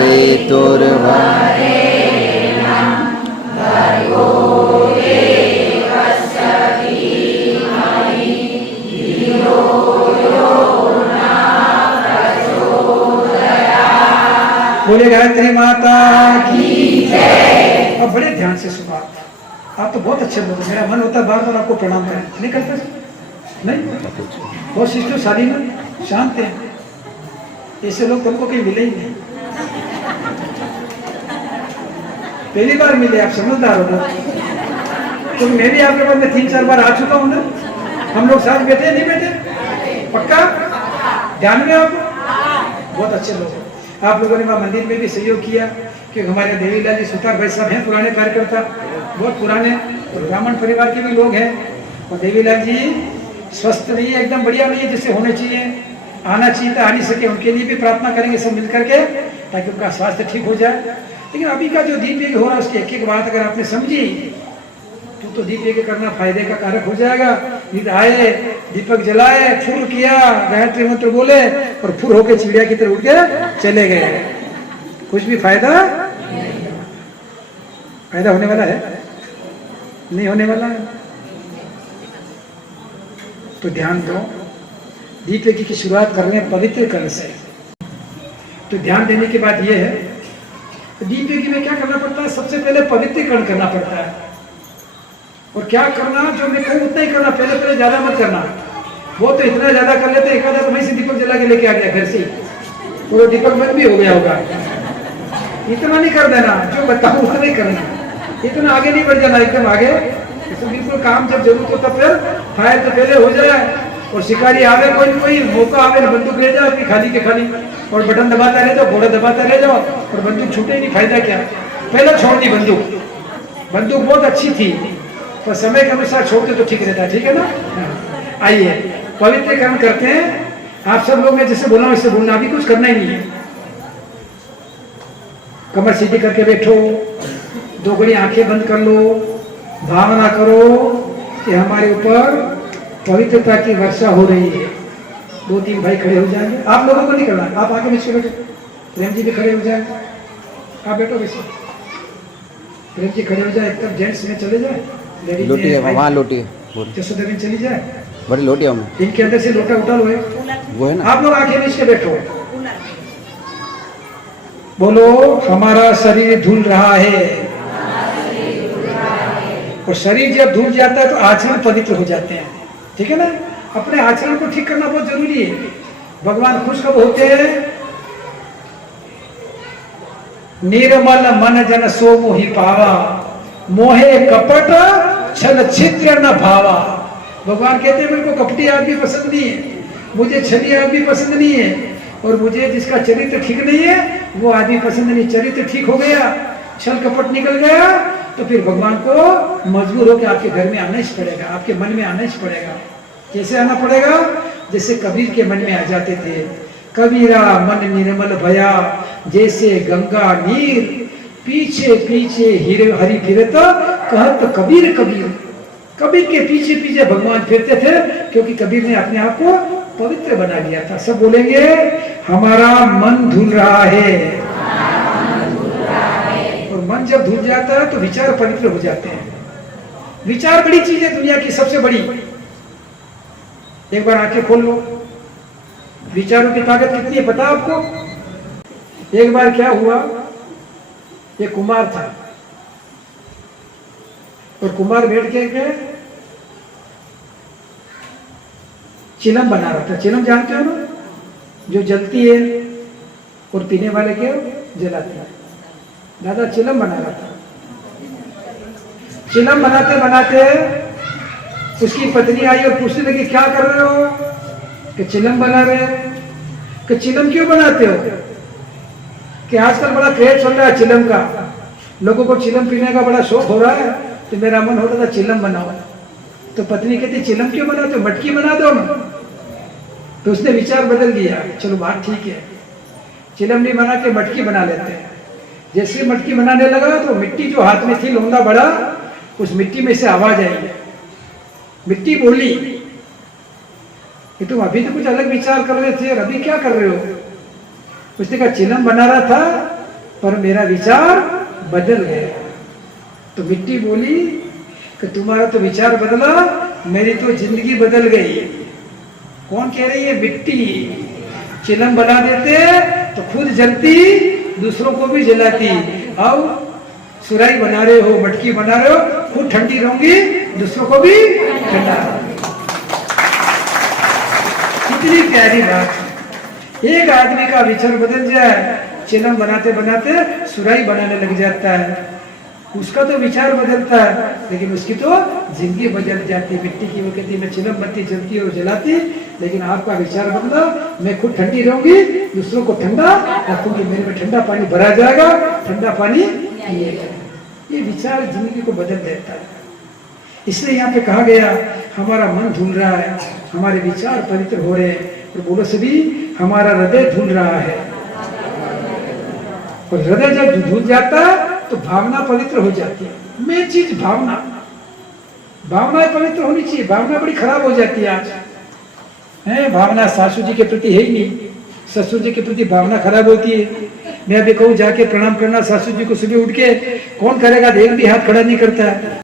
पितुर्वरेण्यं भर्गो देवस्य धीमहि धियो यो नः प्रचोदयात्। बोले गायत्री माता की जय। अब बड़े ध्यान से सुनो आप तो बहुत अच्छे लोग, मेरा मन होता है बार बार आपको प्रणाम करें, नहीं करते नहीं? बहुत शिष्टो शालीन शांत हैं, ऐसे लोग तुमको कहीं मिले ही नहीं, पहली बार मिले, आप समझदार हो ना? तो मैं भी आपके पास में 3-4 बार आ चुका हूँ ना, हम लोग साथ बैठे नहीं बैठे? पक्का ध्यान में आपको? बहुत अच्छे लोग, आप लोगों ने वहाँ मंदिर में भी सहयोग किया कि हमारे देवीलाल जी सुतार भाई साहब हैं, पुराने कार्यकर्ता, बहुत पुराने, और ब्राह्मण परिवार के भी लोग हैं। और देवीलाल जी स्वस्थ नहीं है, एकदम बढ़िया नहीं है, जिससे होने चाहिए, आना चाहिए था, आ नहीं सके, उनके लिए भी प्रार्थना करेंगे सब मिल करके, ताकि उनका स्वास्थ्य ठीक हो जाए। लेकिन अभी का जो दीप यज्ञ हो रहा है उसकी एक एक बात अगर आपने समझी तो दीप यज्ञ करना फायदे का कारक हो जाएगा। नहीं आए, दीपक जलाए, फुर किया, गायत्री मंत्र बोले और फुर होके चिड़िया की तरह उड़ के चले गए, कुछ भी फायदा होने वाला है? नहीं होने वाला है। तो ध्यान दो, दीप यज्ञ की शुरुआत कर रहे हैं पवित्र कर्ण से। तो ध्यान देने की बात यह है, दीप यज्ञ में क्या करना पड़ता है? सबसे पहले पवित्रीकरण करना पड़ता है। और क्या करना, जो मैं कहूँ उतना ही करना, पहले ज्यादा मत करना। वो तो इतना ज्यादा कर लेते, एक आधा तो वहीं से दीपक जला के लेके आ गया घर से, वो दीपक बंद भी हो गया होगा। इतना नहीं कर देना, जो बताऊं उतना नहीं करना, इतना आगे नहीं बढ़ जाना, एकदम आगे। तो बिल्कुल काम जब जरूरत हो तब फिर फायर तो पहले हो जाए, और शिकारी आवे, कोई मौका आवे, बंदूक ले जाओ आपकी खाली के खाली, और बटन दबाता रह जाओ, घोड़ा दबाता रह जाओ, और बंदूक छूटे ही नहीं, फायदा क्या? पहले छोड़ दी बंदूक बहुत अच्छी थी, पर समय के अनुसार छोड़ते तो ठीक रहता है, ठीक है ना? आइए पवित्रीकरण करते हैं। आप सब लोग, मैं जैसे बोला वैसे बोलना, अभी कुछ करना ही नहीं है। कमर सीधी करके बैठो, 2 घड़ी आंखें बंद कर लो, भावना करो कि हमारे ऊपर पवित्रता की वर्षा हो रही है। 2-3 भाई खड़े हो जाएंगे, आप लोगों को नहीं करना, आप आगे पीछे बैठो, प्रेम जी भी खड़े हो जाए, आप बैठो वैसे, प्रेम जी खड़े हो जाए, एकदम जेंट्स में चले जाए, लोटी है वहाँ, लोटी है जसोदा में चली जाए, बड़ी लोटी है, इनके अंदर से लोटा उठा लो, वो है ना। आप लोग आंखें मीच के बैठो, बोलो हमारा शरीर धुल रहा है। और शरीर जब धुल जाता है तो आचरण पवित्र हो जाते हैं, ठीक है ना? अपने आचरण को ठीक करना बहुत जरूरी है। भगवान खुश कब होते हैं? निर्मल मन जन सो मोहि पावा, मोहे कपट छल छिद्र न भावा। भगवान कहते हैं मेरे को कपटी आदमी पसंद नहीं है, मुझे छली आदमी पसंद नहीं है, और मुझे जिसका चरित्र ठीक नहीं है वो आदमी पसंद नहीं। चरित्र ठीक हो गया, छल कपट निकल गया, तो फिर भगवान को मजबूर होकर आपके घर में आना ही पड़ेगा, आपके मन में आना ही पड़ेगा। कैसे आना पड़ेगा? जैसे कबीर के मन में आ जाते थे, कबीरा मन निर्मल भया, जैसे गंगा नीर, पीछे पीछे हरि फिरत कहत कबीर कबीर। कबीर के पीछे पीछे भगवान फिरते थे, क्योंकि कबीर ने अपने आप को पवित्र बना लिया था। सब बोलेंगे हमारा मन धुल रहा है। और मन जब धुल जाता है तो विचार पवित्र हो जाते हैं। विचार बड़ी चीज है, दुनिया की सबसे बड़ी। एक बार आंखें खोल लो, विचारों की ताकत कितनी है पता आपको? एक बार क्या हुआ, एक कुमार था, और कुमार बैठ के चिलम बना रहा था। चिलम जानते हो ना, जो जलती है और पीने वाले के जलाती है। दादा चिलम बना रहा था। चिलम बनाते बनाते उसकी पत्नी आई और पूछने लगी क्या कर रहे हो? कि चिलम बना रहे हैं। कि चिलम क्यों बनाते हो? कि आजकल बड़ा क्रेज चल रहा है चिलम का, लोगों को चिलम पीने का बड़ा शौक हो रहा है, तो मेरा मन हो रहा था चिलम बनाओ। तो पत्नी कहती चिलम क्यों बनाते हो, मटकी बना दो ना। तो उसने विचार बदल दिया, चलो बात ठीक है, चिलम नहीं बना के मटकी बना लेते हैं। जैसे मटकी बनाने लगा तो मिट्टी जो हाथ में थी, लोंदा बड़ा, उस मिट्टी में से आवाज आई। मिट्टी बोली कि तुम अभी तो कुछ अलग विचार कर रहे थे और अभी क्या कर रहे हो? उसने कहा चिलम बना रहा था पर मेरा विचार बदल गया। तो मिट्टी बोली कि तुम्हारा तो विचार बदला, मेरी तो जिंदगी बदल गई। कौन कह रही है? मिट्टी। चिलम बना देते तो खुद जलती, दूसरों को भी जलाती। अब सुराई बना रहे हो, मटकी बना रहे हो, खुद ठंडी रहूंगी, दूसरों को भी ठंडा। कितनी प्यारी बात। एक आदमी का विचार बदल जाए, चिलम बनाते बनाते सुराई बनाने लग जाता है, उसका तो विचार बदलता है, लेकिन उसकी तो जिंदगी बदल जाती है। मिट्टी की वो कहती है मैं चिलम बनती, जलती और जलाती, लेकिन आपका विचार बदला, मैं खुद ठंडी रहूंगी, दूसरों को ठंडा रखूंगी, मेरे में ठंडा पानी भरा जाएगा, ठंडा पानी पिएगा। ये विचार जिंदगी को बदल देता है। इसलिए यहाँ पे कहा गया हमारा मन धुल रहा है, हमारे विचार पवित्र हो रहे हैं। और बोलो सभी, हमारा हृदय धुल रहा है। और हृदय जब धुल जाता है तो भावना पवित्र हो जाती है। मेन चीज भावना, भावनाएं पवित्र होनी चाहिए। भावना बड़ी खराब हो जाती है आज है। भावना सासू जी के प्रति है ही नहीं, ससुर जी के प्रति भावना खराब होती है। मैं अभी कहूँ जाके प्रणाम करना सासू जी को सुबह उठ के, कौन करेगा? एक भी हाथ खड़ा नहीं करता है।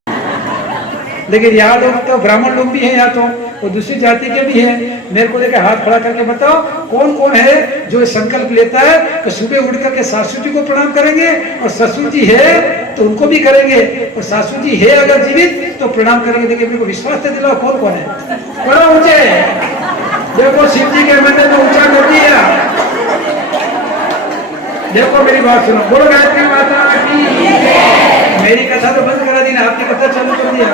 लेकिन यहाँ लोग तो ब्राह्मण लोग भी हैं, यहाँ तो और दूसरी जाति के भी हैं। मेरे को लेकर हाथ खड़ा करके बताओ कौन कौन है जो संकल्प लेता है कि सुबह उठ करके सासू जी को प्रणाम करेंगे, और ससुर जी है तो उनको भी करेंगे, और सासू जी है अगर जीवित तो प्रणाम करेंगे। देखिए मेरे को विश्वास तो दिलाओ कौन कौन है? बड़ा ऊंचे देखो, शिव जी के मंदिर में ऊंचा कर दिया। देखो मेरी बात सुनो, बोलो गायत्री माता की। मेरी कथा तो बंद करा दी ना, आपकी कथा चालू कर दिया।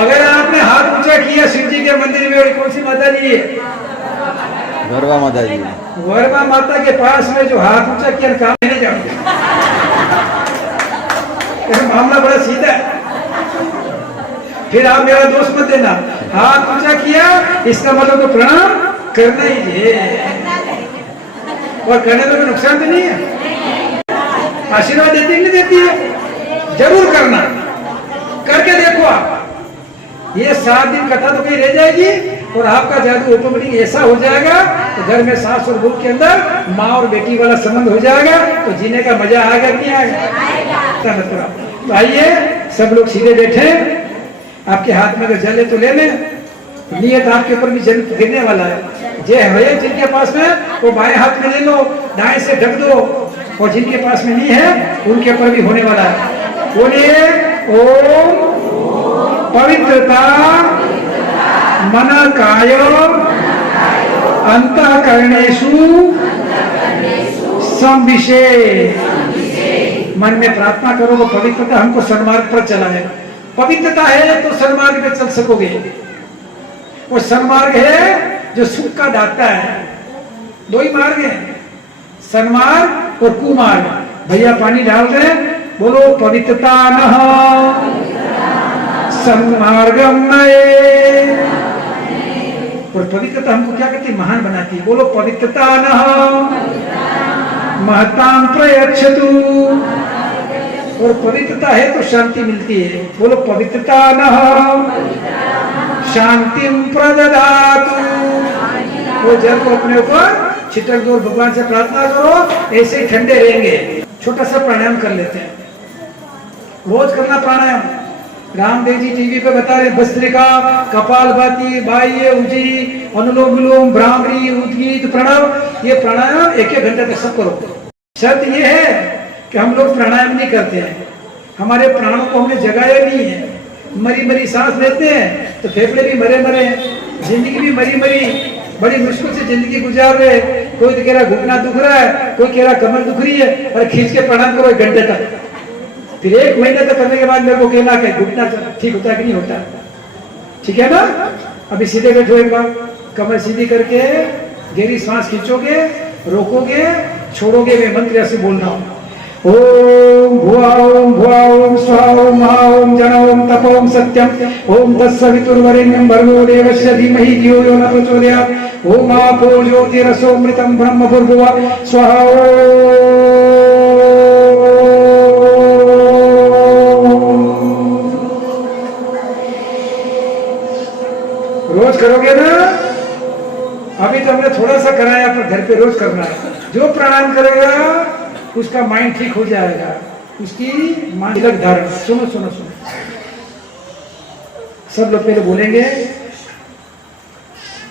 अगर आपने हाथ ऊंचा किया शिव जी के मंदिर में, और कौन सी माता जी है? वरवा माता जी। वरवा माता के पास में जो हाथ ऊंचा किया, काम नहीं जाओगे। मामला बड़ा सीधा है। फिर आप मेरा दोस्त मत देना। हाथ ऊंचा किया इसका मतलब तो प्रणाम करना ही है, और करने में कोई नुकसान तो नहीं है। आशीर्वाद देती नहीं देती है? जरूर करना, करके देखो आप। ये 7 दिन कथा तो कहीं रह जाएगी, और आपका जादू ऑटोमेटिक ऐसा हो जाएगा तो घर में सास और बहू के अंदर माँ और बेटी वाला संबंध हो जाएगा, तो जीने का मजा आएगा कि नहीं आएगा? तो आइए सब लोग सीधे बैठे। आपके हाथ में अगर जल है तो ले लें, नियत आपके ऊपर भी जल गिरने वाला है। जे है जिनके पास में वो बाएं हाथ में ले लो, दाएं से ढक दो, और जिनके पास में नहीं है उनके ऊपर भी होने वाला है। बोलिए ओम पवित्रता मन काय अंतःकरणेषु संविशे। मन में प्रार्थना करो वो पवित्रता हमको सन्मार्ग पर चलाए। पवित्रता है तो सन्मार्ग पे चल सकोगे। वो सन्मार्ग है जो सुख का दाता है। 2 ही मार्ग है, सन्मार्ग और कुमार्ग। भैया पानी डाल रहे हैं, बोलो पवित्रता नः सन्मार्गम नये। और पवित्रता हमको क्या करती है? महान बनाती है। बोलो पवित्रता नः महतां प्रयच्छतु। और पवित्रता है तो शांति मिलती है। बोलो पवित्रता नः शांतिं प्रददातु। वो जल को अपने ऊपर छिटक दो, भगवान से प्रार्थना करो, ऐसे ही ठंडे रहेंगे। छोटा सा प्राणायाम कर लेते हैं, रोज करना प्राणायाम। रामदेव जी टीवी पे बता रहे भस्त्रिका, कपालभाति, बाह्य उज्जयी, अनुलोम विलोम, भ्रामरी, उद्गीत, प्रणव। ये प्राणायाम 1-1 घंटे तक सब करो। शर्त ये है कि हम लोग प्राणायाम नहीं करते हैं, हमारे प्राणों को हमने जगाया नहीं है। मरी मरी सांस लेते हैं तो फेफड़े भी मरे मरे, जिंदगी भी मरी मरी, बड़ी मुश्किल से जिंदगी गुजार रहे। कोई तो कह रहा घुटना दुख रहा है, कोई कह रहा कमर दुख रही है, और खींच के प्रणाम करो 1 घंटे तक। फिर 1 महीने तक करने के बाद मेरे को कहना कि घुटना ठीक होता है कि नहीं होता? ठीक है ना? अभी सीधे बैठो, एक बार कमर सीधी करके गहरी सांस खींचोगे, रोकोगे, छोड़ोगे। मैं मंत्र ऐसे बोल रहा हूँ, ओम भुवाओम भुवाओम स्वाओम महाओम जनओम तपोम सत्यम ओम तत्सवितुर्वरेण्यं भर्गो देवस्य धीमहि धियो यो न प्रचोदयात् ओम आपो ज्योतिरसोमृतं ब्रह्म भूर्भुवः स्वः। रोज करोगे ना? अभी तो हमने थोड़ा सा कराया, पर घर पे रोज करना है। जो प्राणायाम करेगा उसका माइंड ठीक हो जाएगा, उसकी तिलक धारण। सुनो सुनो सुनो, सब लोग पहले बोलेंगे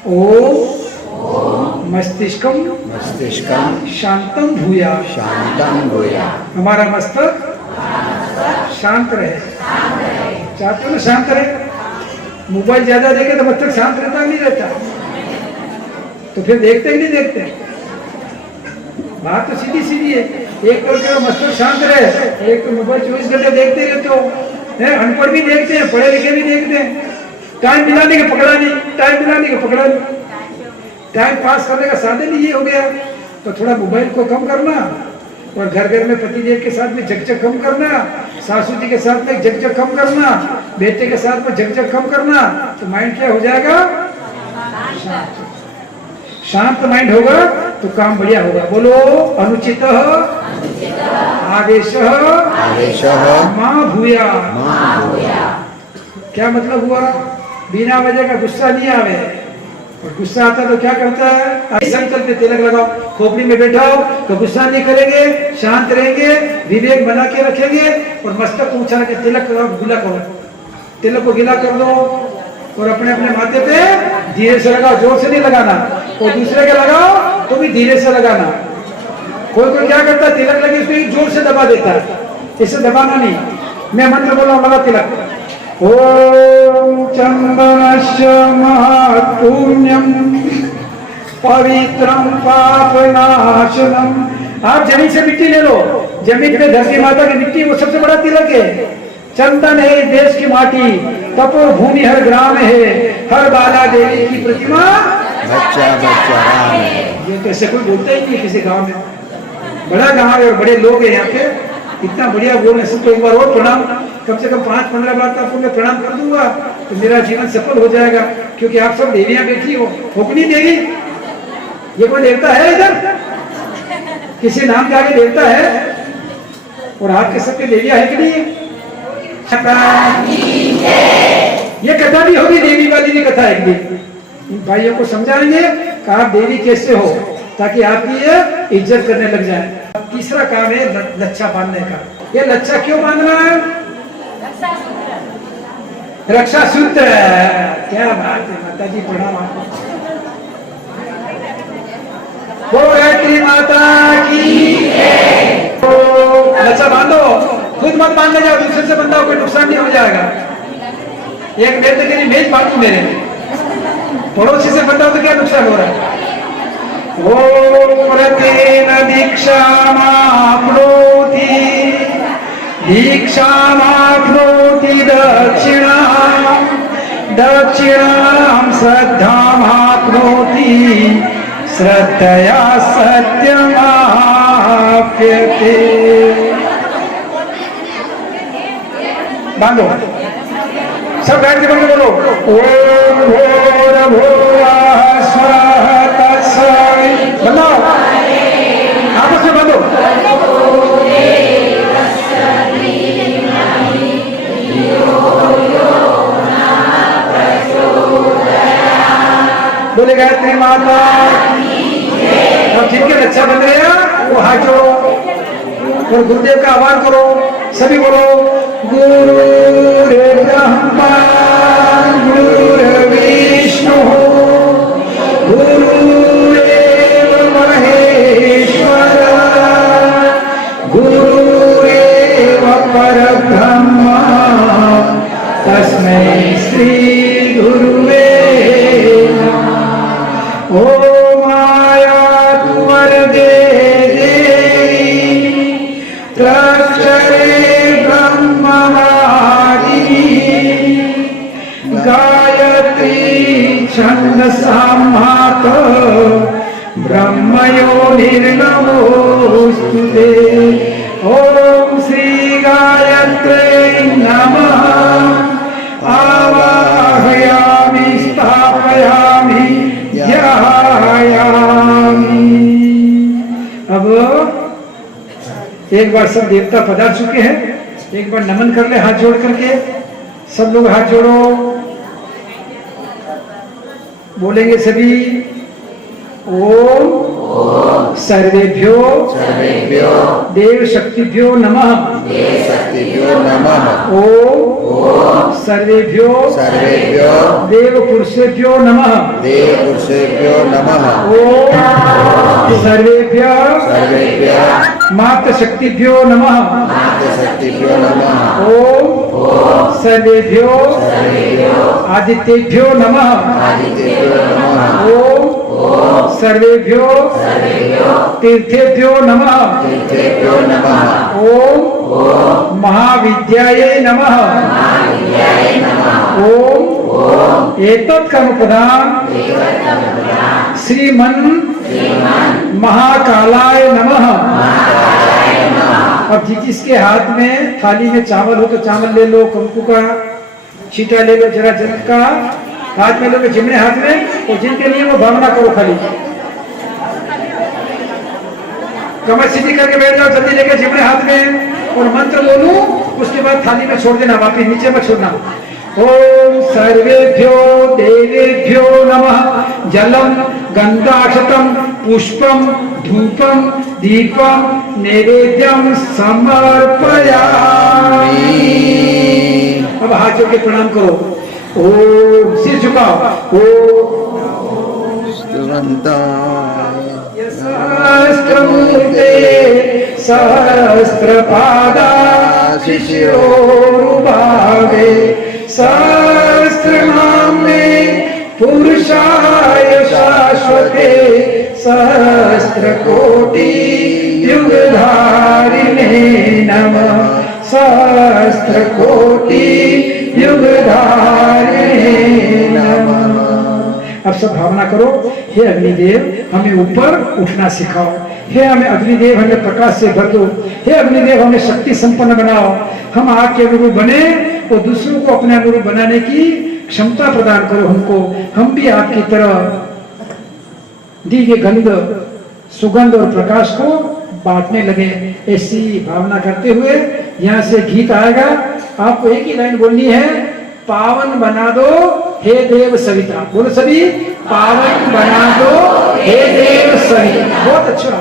ओम मस्तिष्कम शांतम भूया। हमारा मस्तक शांत रहे। चाहते हो ना शांत रहे? मोबाइल ज्यादा देखे तो मस्तक शांत रहता नहीं रहता? तो फिर देखते ही नहीं देखते? बात तो सीधी सीधी है। एक तो मस्तक शांत रहे, एक तो मोबाइल 24 घंटे देखते रहते हो। अनपढ़ भी देखते हैं, पढ़े लिखे भी देखते हैं। टाइम मिलाने के पकड़ा नहीं, टाइम मिलाने के पकड़ा नहीं। टाइम पास करने का साधन ही ये हो गया। तो थोड़ा मोबाइल को कम करना, और घर घर में पतिदेव के साथ में झकझक कम करना, सासू जी के साथ में झकझक कम करना, बेटे के साथ में झकझक कम करना, तो माइंड क्या हो जाएगा? शांत माइंड होगा तो काम बढ़िया होगा। बोलो अनुचित आवेश मां भूया। क्या मतलब हुआ? बिना वजह का गुस्सा नहीं आवे, और गुस्सा आता तो क्या करता है? संकल्प पे तिलक लगाओ, खोपड़ी में बैठाओ तो गुस्सा नहीं करेंगे, शांत रहेंगे, विवेक बना के रखेंगे, और मस्तक ऊंचा रखे तिलक गिला करो, तिलक को गिला कर दो, और अपने अपने माथे पे धीरे से लगाओ, जोर से नहीं लगाना, और दूसरे के लगाओ तो भी धीरे से लगाना। कोई कोई क्या करता है, तिलक लगे उसको जोर से दबा देता है, इसे दबाना नहीं। मैं मंत्र बोल रहा हूं, लगा तिलक। ओम चंदनस्य महापुण्यम पवित्रम पापनाशनम। आप जमीन से मिट्टी ले लो, जमीन पे धरती माता की मिट्टी वो सबसे बड़ा तिलक है। चंदन है देश की माटी, तपो भूमि हर ग्राम है, हर बाला देवी की प्रतिमा बच्चा बच्चा राम है। ये तो ऐसे कोई बोलता ही नहीं है किसी गांव में। बड़ा गांव है और बड़े लोग हैं यहाँ पे, इतना बढ़िया बोल रहे सबको। एक बार और प्रणाम, कम से कम 5-15 बार तो आपको मैं प्रणाम कर दूंगा तो मेरा जीवन सफल हो जाएगा, क्योंकि आप सब देवियां बैठी हो। फुकनी देवी, ये कोई देवता है इधर? किसी नाम के आगे देवता है? और आपके सबके देवियां है कि नहीं? ये कथा भी होगी, देवी वाली भी कथा एक दिन भाइयों को समझाएंगे कि आप देवी कैसे हो, ताकि आपकी ये इज्जत करने लग जाए। तीसरा काम है लच्छा बांधने का। ये लच्छा क्यों बांधना है? रक्षा सूत्र। क्या बात है माता जी, प्रणाम आपको। गायत्री माता की तो लच्छा बांधो, खुद मत बांधने जाओ, दूसरे से बंधा कोई नुकसान नहीं हो जाएगा। एक मेरे के लिए मेज बांधू, मेरे पड़ोसी से बंधा तो क्या नुकसान हो रहा है? ओम दीक्षामाप्नोति दक्षिणां श्रद्धामाप्नोति श्रद्धया सत्यमाप्यते। बांधो सब गायत्री मंत्र बोलो। ओम भूर्भुवः स्वः तत्सवितुर्वरेण्यं। बनाओ आपस में बांधो। बोले गायत्री माता। अब जिनके रक्षा बन रहे हैं वो हाथ जोड़ो और गुरुदेव का आह्वान करो। सभी बोलो गुरुर्ब्रह्मा गुरुर्विष्णु गुरुरेव महेश्वर गुरुरेव परब्रह्म तस्मै श्री गुरुवे नमः। ओम आयातु वरदे देवी त्रक्षरे ब्रह्मवादिनी गायत्री छन्दसामात ब्रह्मयोनिर्नमोस्तुते। ओम श्री गायत्रे नमः। आवाहयामि स्थापयामि ध्यायामि। अब एक बार सब देवता पधार चुके हैं, एक बार नमन कर ले हाथ जोड़ करके। सब लोग हाथ जोड़ो, बोलेंगे सभी ओम सर्वेभ्यो सर्वेभ्यो देव शक्तिभ्यो नमः। शक्तिभ्यो नमः। ओम सर्वेभ्यो सर्वेभ्यो देव पुरुषेभ्यो नमः। देव पुरुषेभ्यो नमः। ओम सर्वेभ्य सर्वेभ्यो मातृ शक्तिभ्यो नमः। शक्तिभ्यो नमः। ओम सर्वेभ्यो आदित्येभ्यो नमः। आदित्येभ्यो नमः। ओम सर्वेभ्यो तीर्थेभ्यो नमः। तीर्थेभ्यो नमः। ओम महाविद्याये नमः। ओम एतत् कर्म प्रदान श्रीमन महाकालाय नमः। अब जिसके हाथ में थाली में चावल हो तो चावल ले लो, कंकु का छीटा ले लो, जरा जनक का हाथ में लो, जिमने हाथ में, और जिनके लिए वो भावना करो खाली कमर सीधी करके बैठ जाओ, जल्दी लेके जिमने हाथ में और मंत्र बोलूं, उसके बाद थाली में छोड़ देना, वापिस नीचे मत छोड़ना। ओम सर्वेभ्यो देवेभ्यो नमः। जलम गंगाक्षतम पुष्पम धूपम दीपम नैवेद्यम समर्पयामि। अब हाथ जोड़ के प्रणाम करो। ओम सिर झुकाओ। ओम सहस्रमूर्ते सहस्रपादा शिष्योरुभावे सहस्रनाम्ने पुरुषाय शाश्वते सहस्रकोटि युगधारिणे नमः। सहस्रकोटि युगधारिणे नमः। अब सब भावना करो, हे अग्निदेव हमें ऊपर उठना सिखाओ, हे हमें अग्निदेव हमें प्रकाश से भर दो, हे अग्निदेव हमें शक्ति संपन्न बनाओ, हम आग के अनुरूप बने और दूसरों को अपने अनुरूप बनाने की क्षमता प्रदान करो हमको, हम भी आपकी तरह दिव्य गंध सुगंध और प्रकाश को बांटने लगे। ऐसी भावना करते हुए यहाँ से गीत आएगा, आपको एक ही लाइन बोलनी है, पावन बना दो हे देव सविता। बोलो सभी, पावन बना दो हे देव सविता। बहुत अच्छा।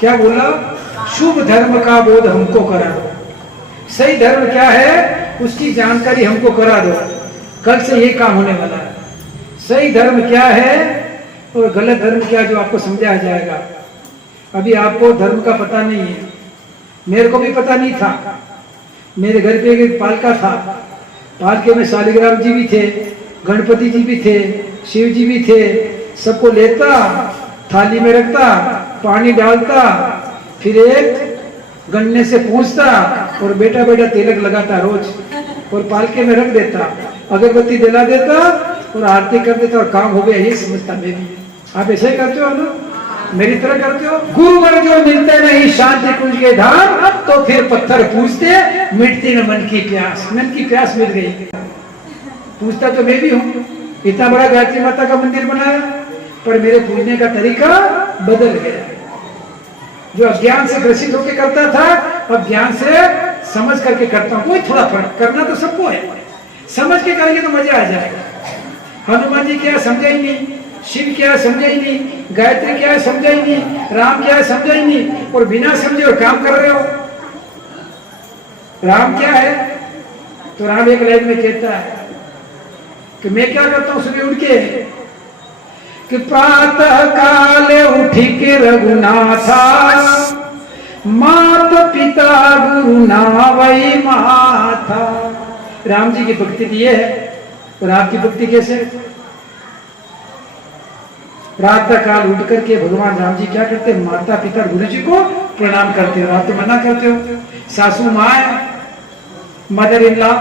क्या बोला? शुभ धर्म का बोध हमको करा दो। सही धर्म क्या है उसकी जानकारी हमको करा दो। कल से ये काम होने वाला है। सही धर्म क्या है और गलत धर्म क्या, जो आपको समझाया जाएगा। अभी आपको धर्म का पता नहीं है, मेरे को भी पता नहीं था। मेरे घर पे एक पालका था, पालके में शालिग्राम जी भी थे, गणपति जी भी थे, शिव जी भी थे। सबको लेता, थाली में रखता, पानी डालता, फिर एक गन्ने से पूछता और बेटा बेटा तिलक लगाता रोज और पालके में रख देता, अगरबत्ती जला देता और आरती कर देता और काम हो गया, ये समझता मैं भी। आप ऐसे ही करते हो ना, मेरी तरह करते हो? गुरुवर जो मिलते नहीं शांति कुंज के धाम, तो फिर पत्थर पूछते मिटती न मन की प्यास। मन की प्यास मिट गई। पूछता तो मैं भी हूँ, इतना बड़ा गायत्री माता का मंदिर बनाया, पर मेरे पूजने का तरीका बदल गया। जो अज्ञान से ग्रसित होकर करता था, अब ज्ञान से समझ करके करता हूँ। कोई थोड़ा फर्क, करना तो सबको है, समझ के करेंगे तो मजा आ जाएगा। हनुमान जी क्या समझा ही नहीं, शिव क्या समझा ही नहीं, गायत्री क्या समझा ही नहीं, राम क्या समझा ही नहीं, और बिना समझे और काम कर रहे हो। राम क्या है? तो राम एक लाइन में कहता है कि मैं क्या करता हूं सुबह उठ के, कि प्रातः काले उठ के रघुनाथा, मात पिता गुरु नावई माथा। राम जी की भक्ति ये है, और आपकी भक्ति कैसे? प्रातः काल उठ करके भगवान राम जी क्या करते? माता पिता गुरु जी को प्रणाम करते हो। आप तो मना करते हो, सासू माँ है, मदर इन लॉ,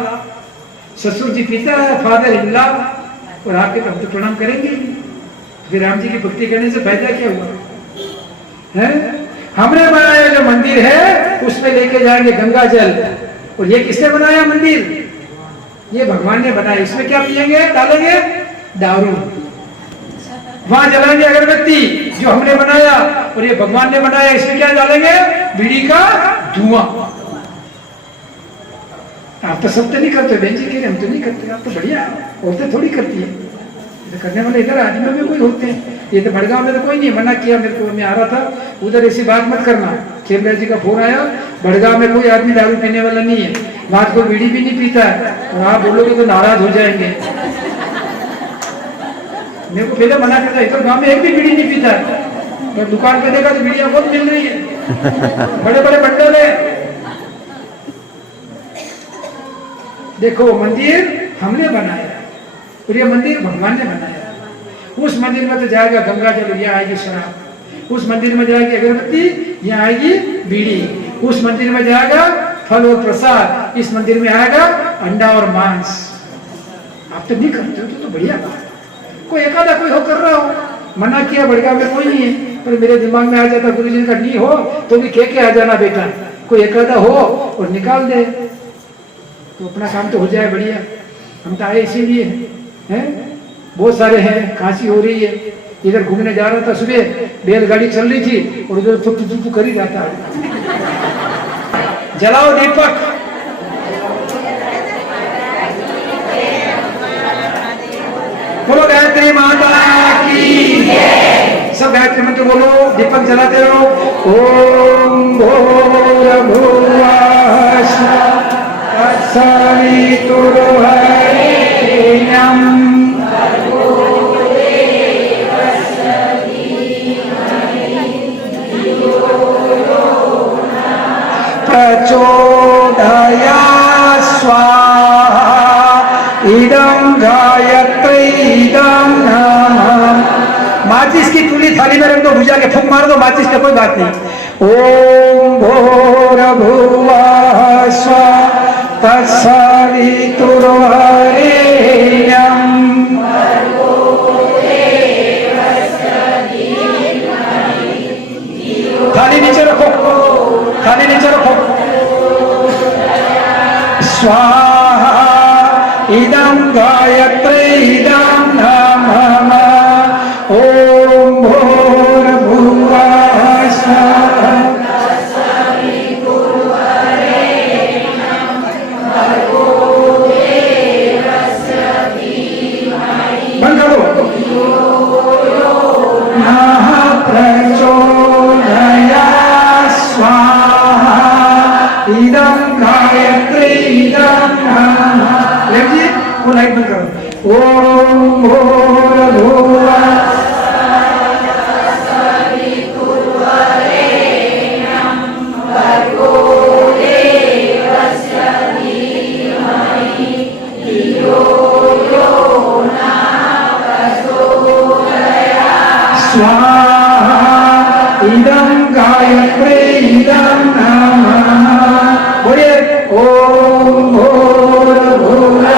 ससुर जी पिता है, फादर इन लॉ, और आपके तो प्रणाम करेंगे। फिर राम जी की भक्ति करने से फायदा क्या हुआ है? हमने बनाया जो मंदिर है उसमें लेके जाएंगे गंगा जल, और ये किसने बनाया मंदिर? ये भगवान ने बनाया। इसमें क्या पिएंगे, डालेंगे? दारू। वहां जलाएंगे अगरबत्ती, जो हमने बनाया, और ये भगवान ने बनाया, इसमें क्या डालेंगे? बीड़ी का धुआं। आप तो सब तो नहीं करते, बहन जी कह रहे हम तो नहीं करते। आप तो बढ़िया, औरतें थोड़ी करती है, तो करने वाले इधर आदमी में कोई होते हैं। ये तो बड़गांव में तो कोई नहीं मना किया मेरे को, मैं आ रहा था उधर, ऐसी बात मत करना। खेमराज जी का फोन आया, बड़गांव में कोई आदमी दारू पीने वाला नहीं है, रात को बीड़ी भी नहीं पीता है, और आप बोलोगे तो नाराज हो जाएंगे। मेरे को पहले मना करता, इधर गांव में एक भी बीड़ी नहीं पीता है, तो दुकान पे देखा तो बीड़ियां बहुत मिल रही है, बड़े बड़े बंडल है। देखो मंदिर हमने बनाया, और ये मंदिर भगवान ने बनाया। उस मंदिर में तो जाएगा गंगा जल, यहाँ आएगी शराब। उस मंदिर में जाएगी अगरबत्ती, यहाँ आएगी बीड़ी। उस मंदिर में जाएगा फल और प्रसाद, इस मंदिर में आएगा अंडा और मांस। आप तो नहीं करते हो तो बढ़िया बात। कोई एकादा कोई हो कर रहा हो, मना किया, बड़गांव में कोई नहीं है, पर मेरे दिमाग में आ जाता गुरु जी का नहीं हो तो भी कह के आ जाना बेटा, कोई एकादा हो और निकाल दे तो अपना काम तो हो जाए बढ़िया। हम तो आए इसीलिए हैं, बहुत सारे हैं। काशी हो रही है, इधर घूमने जा रहा था सुबह, बैलगाड़ी चल रही थी और उधर तो कर ही जाता है। जलाओ दीपक। बोलो गायत्री माता की जय। सब गायत्री मंत्र बोलो, दीपक जलाते रहो। ओम भूर्भुवः तत्सवितुर्वरेण्यं प्रचोदयात् स्वाहा इदं गायत्री इदं नमः। माचिस की तुली थाली में रख दो, भुजा के फूंक मार दो माचिस का, कोई बात नहीं। ओम भूर्भुवः स्वः तत्सवितुर्वरेण्यं थाली नीचे रखो, थाली नीचे रखो। स्वाहा इदं गायत्री इदं नमः। ओम भूर्भुवः स्वः बंद करो। नः प्रचोदयात् स्वाहा इदं गायत्री इदं नमः। जी वो लाइट बंद करो। ओम भूर्भुवः स्वः ओम भूर्भुवः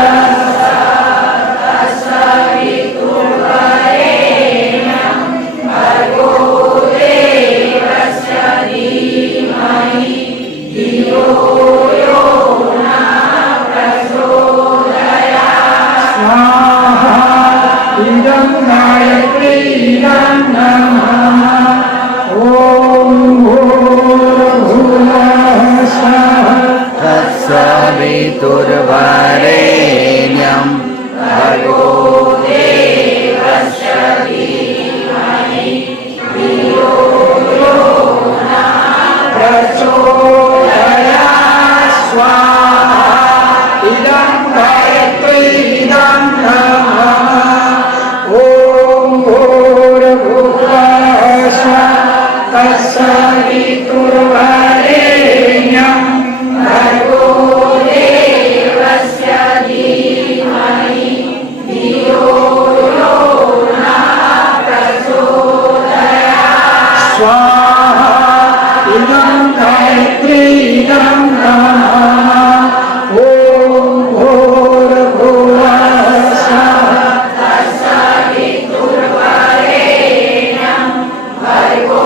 तत्सवितुर्वरेण्यं भर्गो देवस्य धीमहि धियो यो नः प्रचोदयात् स्वाहा इदं गायत्री इदं नमः ओम भूर्भुवः स्वः तत्सवितुर्वरेण्यं भर्गो देवस्य धीमहि धियो यो नः प्रचोदयात् स्वाहा इदं गायत्री इदं नमः ओम भूर्भुवः स्वः तत्सवितुर्वरेण्यं भर्गो देवस्य धीमहि धियो यो नः प्रचोदयात् स्वाहा इदं गायत्री इदं नमः ओम भूर्भुवः स्वः तत्सवितुर्वरेण्यं भर्गो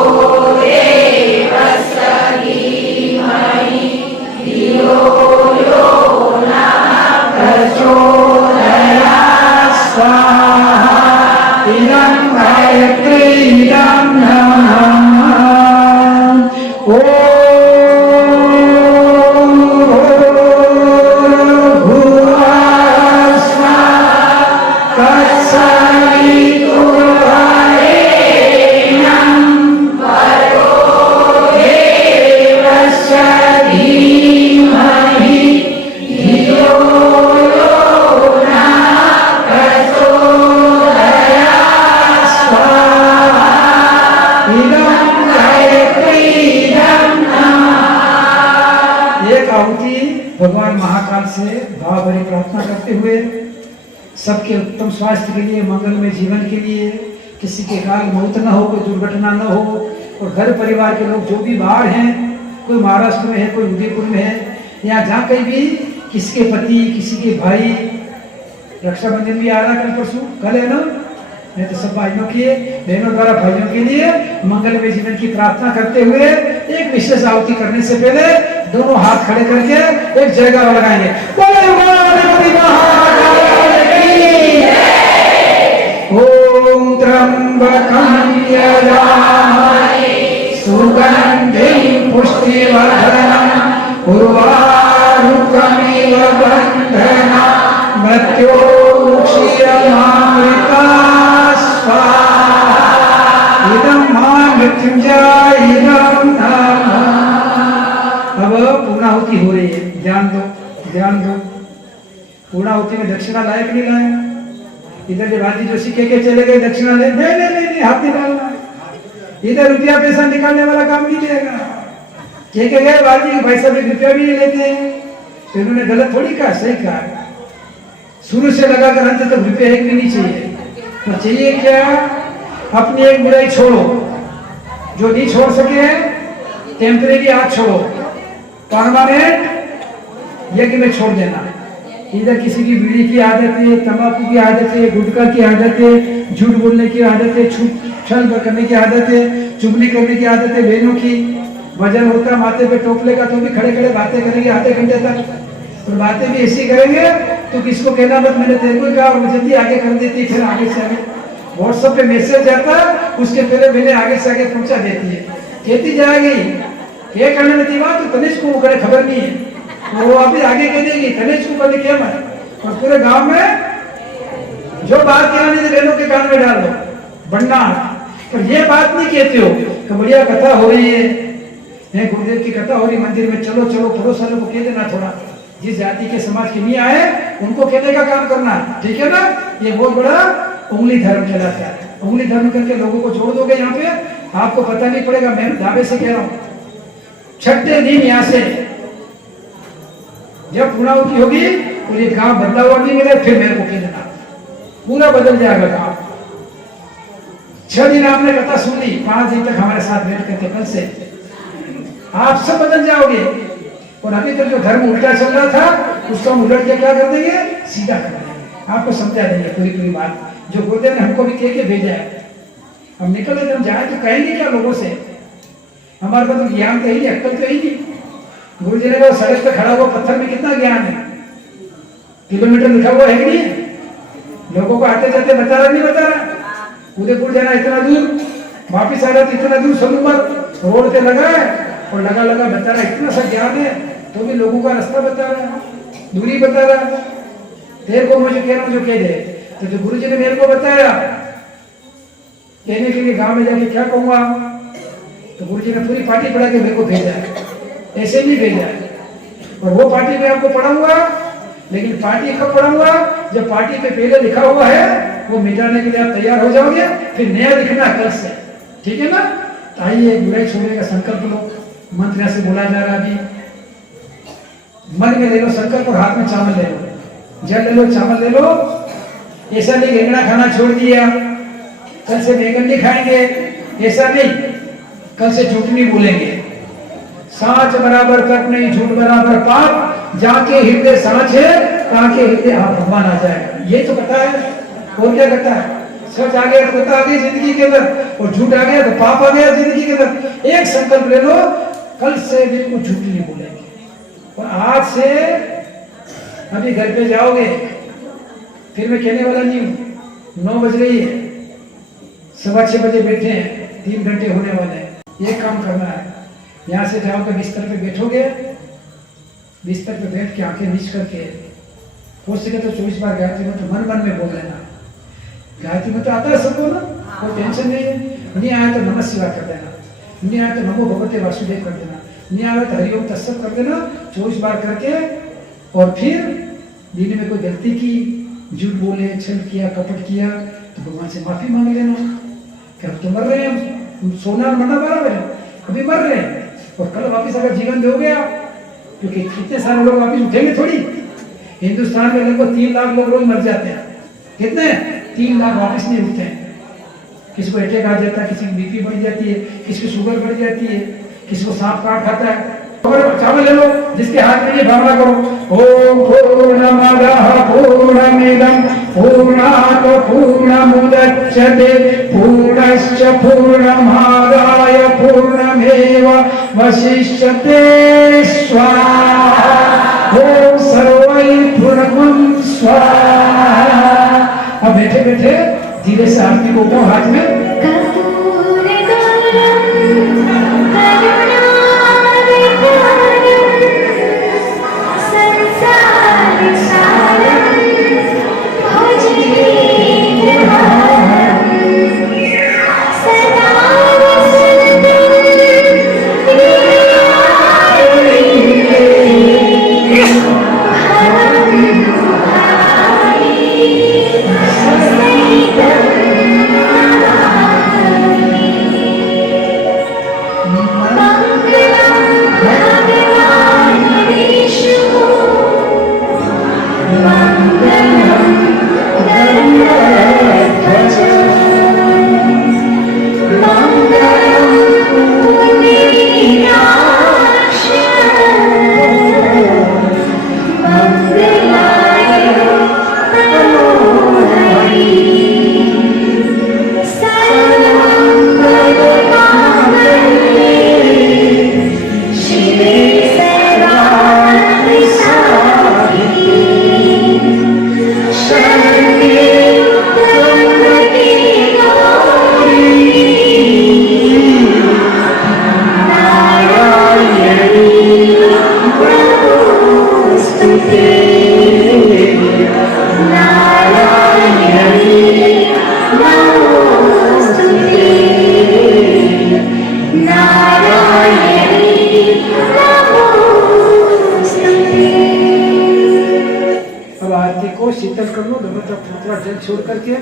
देवस्य धीमहि धियो यो नः प्रचोदयात् स्वाहा इदं गायत्री इदं नमः। एक आहुति भगवान महाकाल से भाव भरी प्रार्थना करते हुए सबके उत्तम स्वास्थ्य के लिए, मंगलमय जीवन के लिए, किसी के काल मौत न हो, कोई दुर्घटना न हो, और घर परिवार के लोग जो भी बाहर हैं, कोई महाराष्ट्र में है, कोई उदयपुर में है, या जहाँ कहीं भी किसी के पति, किसी के भाई, रक्षाबंधन भी आ रहा कल परसों, कल है ना, नहीं तो सब भाइयों के बहनों द्वारा भाइयों के लिए मंगलमय जीवन की प्रार्थना करते हुए एक विशेष आहुति करने से पहले दोनों हाथ खड़े करके एक जयकारा लगाएंगे। ओम त्र्यंबकं यजामहे सुगंधिं पुष्टिवर्धनम् उर्वारुकमिव बन्धनान् मृत्योर्मुक्षीयमामृता स्वाहा इदं मृत्युंजय इदं नमः। अब पूर्णाहुति हो रही है, ध्यान दो ध्यान दो। पूर्णाहुति में दक्षिणा लायक नहीं लाया, इधर जब हाथी जोशी के चले गए दक्षिणा ले, नहीं हाथ नहीं डालना, इधर रुपया पैसा निकालने वाला काम नहीं देगा। के गए बाजी के भाई साहब रुपया भी नहीं लेते हैं, तो इन्होंने गलत थोड़ी कहा, सही कहा। शुरू से लगाकर अंत तक रुपया एक भी नहीं चाहिए। तो चाहिए क्या? अपनी एक बुराई छोड़ो, जो नहीं छोड़ सके टेम्परेरी हाथ छोड़ो, परमानेंट यज्ञ में छोड़ देना। इधर किसी की बीड़ी की आदत है, तंबाकू की आदत है, गुटखा की आदत है, झूठ बोलने की आदत है, छल करने की आदत है, चुगली करने की आदत है, बहनों की वजन होता माथे पे टोपले का, तो भी खड़े खड़े बातें करेंगे आधे घंटे तक, और बातें भी ऐसी करेंगे तो किसको कहना मत, मैंने तेरे को कहा, मुझे जल्दी आगे कर देती, फिर आगे से आगे व्हाट्सएप पे मैसेज आता, उसके पहले मैंने आगे से आगे पहुंचा देती है, कहती जाएगी क्या करने में थी बात, तो तनिष्क को करे खबर नहीं है, तो वो अभी आगे कह देगी तनिष्क को कभी क्या मत, और पूरे गांव में जो बात कहना नहीं बहनों के कान में डाल दो बनना, पर ये बात नहीं कहते हो कि बढ़िया कथा हो रही है, गुरुदेव की कथा हो रही मंदिर में, चलो चलो पड़ोस वालों को कह देना, थोड़ा जिस जाति के समाज के नहीं आए उनको कहने का काम करना, ठीक है ना। ये बहुत बड़ा उंगली धर्म कहलाता है। उंगली धर्म करके लोगों को जोड़ दोगे यहाँ पे, आपको पता नहीं पड़ेगा। मैं दावे से कह रहा हूँ, छठे दिन यहाँ से जब पूर्णाहुति होगी तो ये गांव बदला हुआ नहीं मिले, फिर मेरे को कह देना, पूरा बदल जाएगा गांव। 6 दिन आपने कथा सुन ली, 5 दिन तक हमारे साथ बैठ करके कल से आप सब बदल जाओगे। और अभी तक जो धर्म उल्टा चल रहा था उसको हम उलट के क्या कर देंगे, सीधा कर देंगे। आपको समझा देंगे पूरी पूरी बात जो गुरुदेव ने हमको भी कह के भेजा है। हम निकल हम जाए तो कहेंगे क्या लोगों से, हमारे पास तो ज्ञान तो ही नहीं, अक्कल तो ही नहीं। गुरु जी ने कहा सड़क पे खड़ा हुआ पत्थर में कितना ज्ञान है, किलोमीटर लिखा हुआ है कि नहीं, लोगों को आते जाते बता रहा नहीं बता रहा। उदयपुर जाना इतना दूर, वापिस आ रहा तो इतना दूर सोनूबर रोड पे लगा है और लगा लगा बता रहा, इतना सा ज्ञान है तो भी लोगों का रास्ता बता रहा है, दूरी बता रहा है। तेरे को मुझे कह रहा हूँ जो कह दे, तो जो गुरु जी ने मेरे को बताया कहने के लिए गांव में जाके क्या कहूंगा, तो गुरु जी ने पूरी पार्टी पढ़ा के मेरे को भेजा है, ऐसे नहीं भेजा है। और वो पार्टी में आपको पढ़ाऊंगा, लेकिन पार्टी कब पढ़ाऊंगा, जब पार्टी पे पहले लिखा हुआ है वो मिटाने के लिए आप तैयार हो जाओगे, फिर नया लिखना कल से, ठीक है ना। तो आइए बुराई छोड़ने का संकल्प लो, मंत्र ऐसे बोला जा रहा है अभी, मन में ले लो संकल्प और हाथ में चावल ले लो, जल ले लो, चावल ले लो। ऐसा नहीं रेंगना खाना छोड़ दिया, कल से बैंगन नहीं खाएंगे, ऐसा नहीं, कल से झूठ नहीं बोलेंगे। साँच बराबर कप नहीं, झूठ बराबर पाप, जाके हृदय साँच है ताके हृदय आप भगवान आ जाएगा। ये तो पता है, और क्या कहता है, सच आ गया तो पता आ गई जिंदगी के अंदर, और झूठ आ गया तो पाप आ गया जिंदगी के अंदर। एक संकल्प ले लो, कल से बिल्कुल झूठ नहीं बोलेंगे। और आज से अभी घर पे जाओगे, फिर मैं कहने वाला नहीं हूँ, 9 बज रही है, 6:15 बजे बैठे हैं, 3 घंटे होने वाले हैं। एक काम करना है, यहाँ से जाओगे बिस्तर पे बैठोगे, बिस्तर पे बैठ के आंखें नीच करके हो सके तो 24 बार गायत्री मंत्र मन मन में बोल लेना। गायत्री मंत्र आता है सबको ना, कोई टेंशन नहीं है। नहीं आया तो नमः शिवाय कर देना, नहीं आया तो नमो भगवते वासुदेव कर देना, नहीं आया तो हरिओम तत्सत कर देना 24 बार करके। और फिर दिन में कोई गलती की, झूठ बोले, छल किया, कपट किया, तो भगवान से माफी मांग लेना। क्या तो मर रहे हैं, सोना मरना बराबर है, अभी मर रहे हैं, और कल वापिस अगर जीवन दोगे आप, क्योंकि कितने सारे लोग वापिस उठेंगे थोड़ी। हिंदुस्तान में लगभग 3 लाख लोग रोज मर जाते हैं, कितने, 3 लाख वापिस नहीं उठते हैं। किसी को अटैक आ जाता है, किसी की बीपी बढ़ जाती है, किसी की शुगर बढ़ जाती है, किसी को सांप काट खाता है। और चावल ले लो, जिसके हाथ में ये भावना करो, ओम पूर्णमदः पूर्णमिदं पूर्णात् पूर्णमुदच्यते पूर्णस्य पूर्णमादाय पूर्णमेव वशिष्यते स्वाहा। ओम सर्वैर्भुवं स्वाहा। अब बैठे बैठे धीरे से आरती को उठाओ हाथ में। जल छोड़ करके,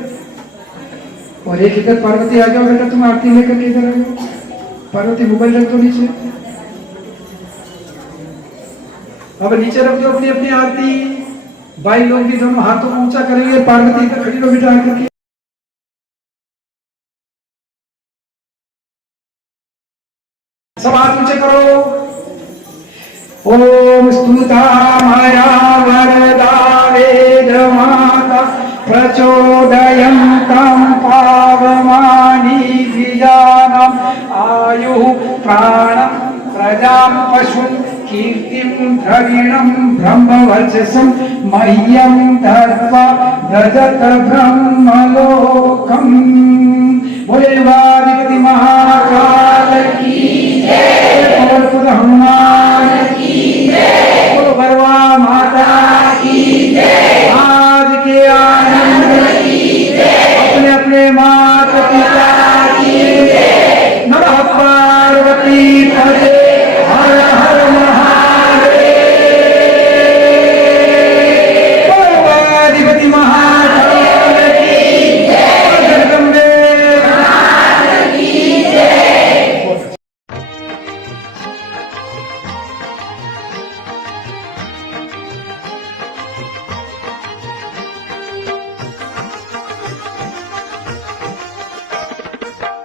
और एक इधर पार्वती आ जाओ बेटा, तुम आरती लेकर के इधर आ जाओ। पार्वती मोबाइल रख दो नीचे, अब नीचे रख दो अपनी अपनी आरती। भाई लोग भी दोनों हाथों को ऊंचा करेंगे, पार्वती इधर खड़ी रहो बेटा आकर के। सब हाथ ऊंचे करो। ओम स्तुता मया वरदा वेदमाता प्रचोदयन्तं पावमानि द्विजानाम् आयुः प्राणं प्रजां पशुं कीर्तिं द्रविणं ब्रह्मवर्चसं मह्यं दत्त्वा ददत ब्रह्मलोकम्। बोले वादिपति महाकाल की जय।